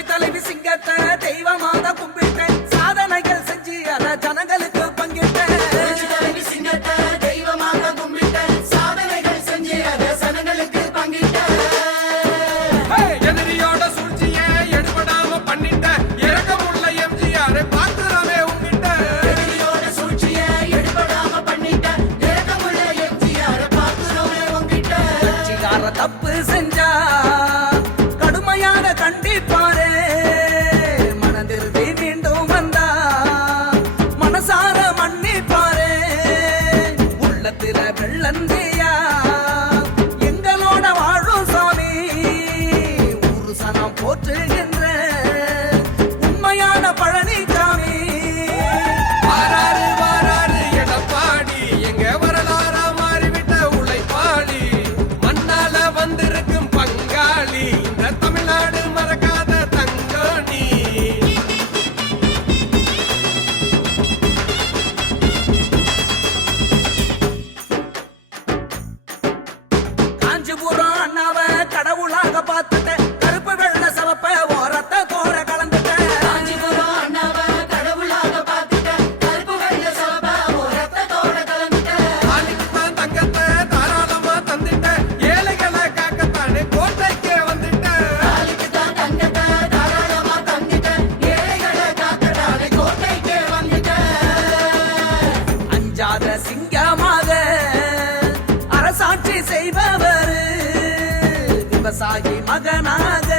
புரட்சி தலைவி சிங்கத்தை தெய்வமா சொல்லி இந்த தமிழ்நாடு மறக்க செய்பவர். விவசாயி மகனாக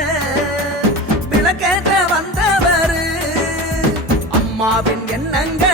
விளக்கேற்ற வந்தவர். அம்மாவின் எண்ணங்கள்